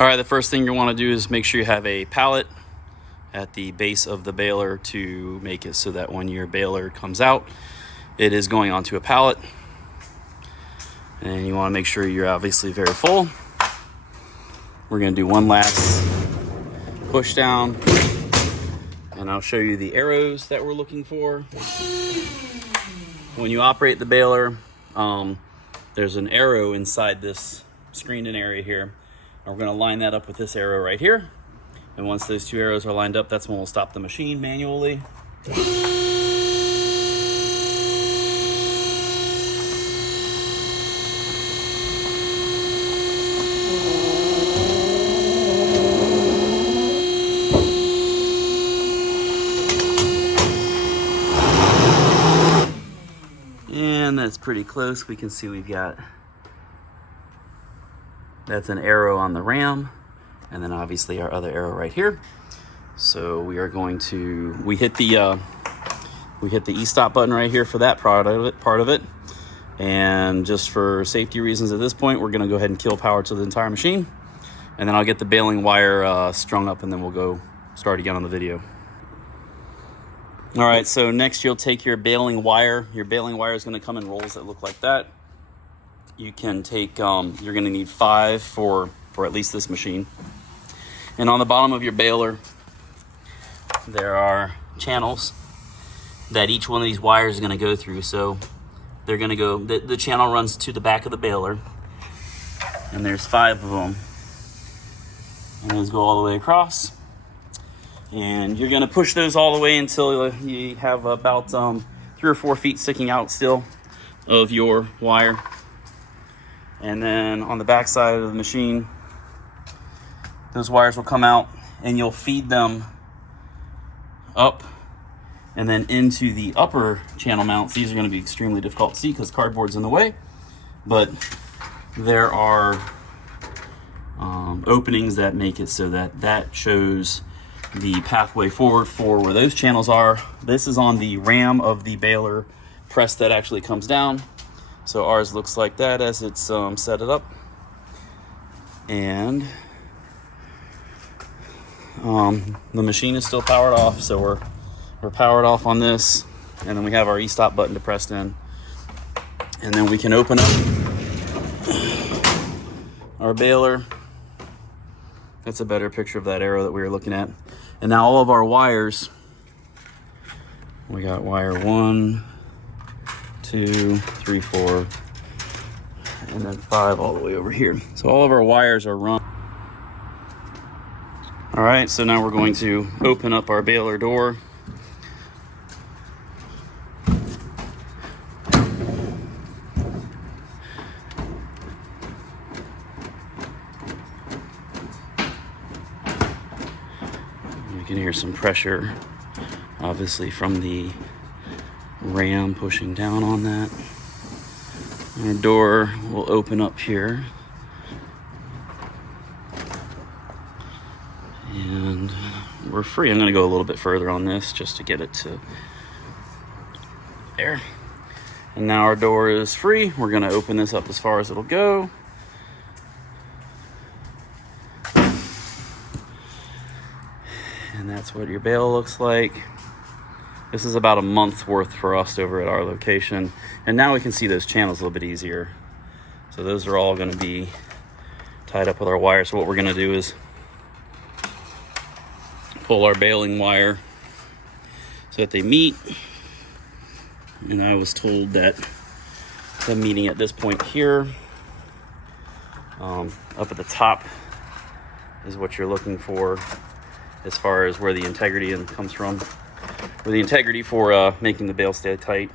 All right, the first thing you want to do is make sure you have a pallet at the base of the baler to make it so that when your baler comes out, it is going onto a pallet. And you want to make sure you're obviously very full. We're going to do one last push down, and I'll show you the arrows that we're looking for. When you operate the baler, there's an arrow inside this screened-in area here. And we're going to line that up with this arrow right here. And once those two arrows are lined up, that's when we'll stop the machine manually. And that's pretty close. We can see we've got, that's an arrow on the ram, and then obviously our other arrow right here. So we are going to, we hit the e-stop button right here for that part of it. And just for safety reasons at this point, we're gonna go ahead and kill power to the entire machine. And then I'll get the baling wire strung up, and then we'll go start again on the video. All right, so next you'll take your baling wire. Your baling wire is gonna come in rolls that look like that. You can take, you're gonna need 5 for at least this machine. And on the bottom of your baler, there are channels that each one of these wires is gonna go through. So they're gonna go, the channel runs to the back of the baler, and there's 5 of them. And those go all the way across. And you're gonna push those all the way until you have about 3 or 4 feet sticking out still of your wire. And then on the back side of the machine, those wires will come out, and you'll feed them up and then into the upper channel mounts. These are gonna be extremely difficult to see because cardboard's in the way, but there are openings that make it so that shows the pathway forward for where those channels are. This is on the ram of the baler press that actually comes down. So ours looks like that as it's set it up. And the machine is still powered off, so we're powered off on this. And then we have our e-stop button to press in. And then we can open up our baler. That's a better picture of that arrow that we were looking at. And now all of our wires, we got wire 1, 2, 3, 4, and then 5 all the way over here. So all of our wires are run. All right, so now we're going to open up our baler door. You can hear some pressure, obviously, from the ram pushing down on that. Our door will open up here. And we're free. I'm gonna go a little bit further on this just to get it to there. And now our door is free. We're gonna open this up as far as it'll go. And that's what your bale looks like. This is about a month's worth for us over at our location. And now we can see those channels a little bit easier. So those are all gonna be tied up with our wire. So what we're gonna do is pull our baling wire so that they meet. And I was told that the meeting at this point here, up at the top, is what you're looking for as far as where the integrity comes from, or the integrity for making the bale stay tight.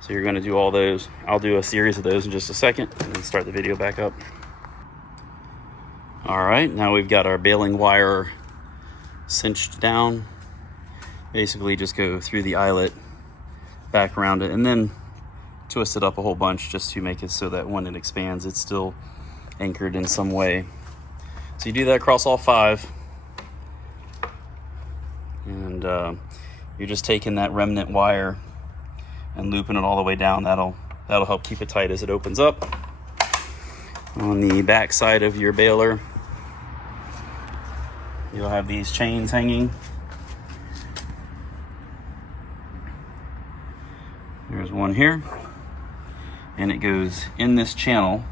So you're going to do all those. I'll do a series of those in just a second and then start the video back up. All right, now we've got our baling wire cinched down. Basically just go through the eyelet, back around it, and then twist it up a whole bunch just to make it so that when it expands, it's still anchored in some way. So you do that across all 5. And you're just taking that remnant wire and looping it all the way down. That'll help keep it tight as it opens up. On the back side of your baler, you'll have these chains hanging. There's one here, and it goes in this channel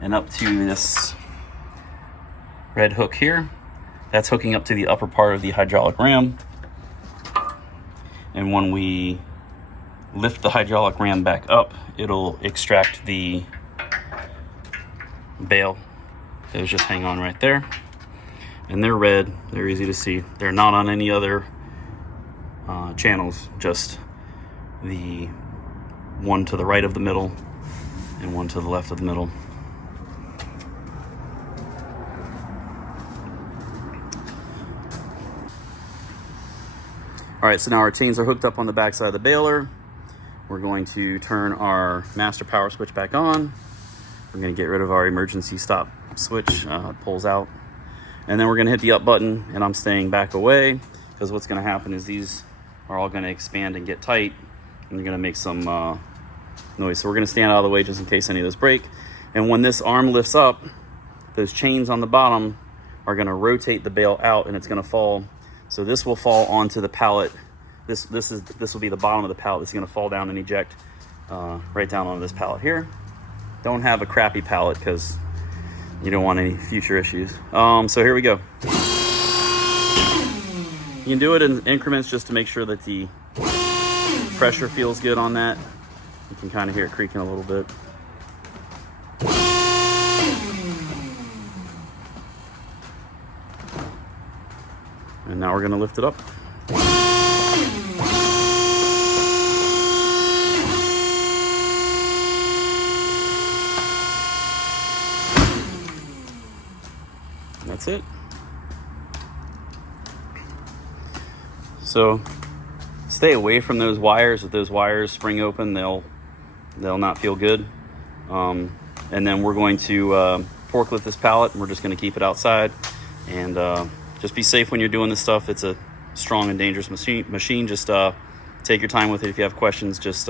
and up to this red hook here. That's hooking up to the upper part of the hydraulic ram. And when we lift the hydraulic ram back up, it'll extract the bail. Those just hang on right there. And they're red, they're easy to see. They're not on any other channels, just the one to the right of the middle and one to the left of the middle. All right, so now our chains are hooked up on the back side of the baler. We're going to turn our master power switch back on. We're gonna get rid of our emergency stop switch, it pulls out. And then we're gonna hit the up button, and I'm staying back away because what's gonna happen is these are all gonna expand and get tight, and they're gonna make some noise. So we're gonna stand out of the way just in case any of those break. And when this arm lifts up, those chains on the bottom are gonna rotate the bail out, and it's gonna fall. So this will fall onto the pallet. This will be the bottom of the pallet. It's gonna fall down and eject right down onto this pallet here. Don't have a crappy pallet because you don't want any future issues. So here we go. You can do it in increments just to make sure that the pressure feels good on that. You can kind of hear it creaking a little bit. And now we're gonna lift it up. That's it. So stay away from those wires. If those wires spring open, they'll not feel good. And then we're going to forklift this pallet, and we're just going to keep it outside. And just be safe when you're doing this stuff. It's a strong and dangerous machine. Just take your time with it. If you have questions, just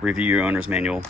review your owner's manual.